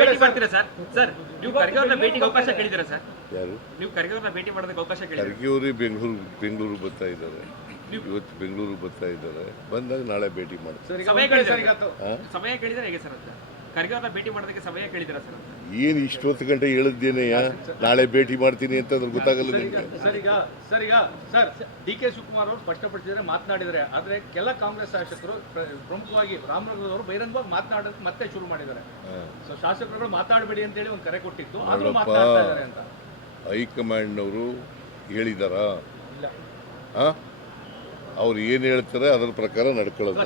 ಭೇಟಿ ಸರ್? ಅವಕಾಶ ಸರ್? ನೀವು ಭೇಟಿ ಅವಕಾಶ ಬೆಂಗಳೂರು ಬೆಂಗಳೂರು ಬರ್ತಾ ಇದ್ದಾರೆ. ಇವತ್ತು ಬೆಂಗಳೂರು ಬರ್ತಾ ಇದ್ದಾರೆ. ಬಂದಾಗ ನಾಳೆ ಭೇಟಿ ಮಾಡ್ತಾರೆ ಸಮಯ ಕೇಳಿದ್ರೆ ಹೇಗೆ ಸರ್ ಅಂತ ಖರ್ಗೆ ಅವ್ರನ್ನ ಭೇಟಿ ಮಾಡೋದಕ್ಕೆ ಸಮಯ ಕೇಳಿದ್ದೀರಾ ಸರ್? ಏನು ಇಷ್ಟೊತ್ತು ಗಂಟೆ ಹೇಳಿದ್ದೇನೆಯ ನಾಳೆ ಭೇಟಿ ಮಾಡ್ತೀನಿ ಅಂತ ಅದ್ರ ಗೊತ್ತಾಗಲ್ಲ ನಿಮಗೆ. ಸರ್ ಈಗ ಸರ್ ಈಗ ಸರ್ ಡಿ ಕೆ ಶಿವಕುಮಾರ್ ಅವರು ಸ್ಪಷ್ಟಪಡಿಸಿದರೆ ಮಾತನಾಡಿದರೆ ಆದರೆ ಕೆಲ ಕಾಂಗ್ರೆಸ್ ಶಾಸಕರು ಪ್ರ- ಪ್ರಮುಖವಾಗಿ ರಾಮನಗರದವರು ಬಹಿರಂಗವಾಗಿ ಮಾತನಾಡೋಕೆ ಮತ್ತೆ ಶುರು ಮಾಡಿದ್ದಾರೆ. ಸೊ ಶಾಸಕರುಗಳು ಮಾತಾಡಬೇಡಿ ಅಂತೇಳಿ ಒಂದು ಕರೆ ಕೊಟ್ಟಿತ್ತು ಆದರೂ ನೋಡಪ್ಪ. ಮಾತನಾಡ್ತಾ ಇದ್ದಾರೆ ಅಂತ. ಹೈಕಮಾಂಡ್ನವರು ಹೇಳಿದಾರಾ? ಇಲ್ಲ. ಹಾಂ? ಅವ್ರು ಏನು ಹೇಳ್ತಾರೆ ಅದರ ಪ್ರಕಾರ ನಡ್ಕೊಳ್ಳೋದು.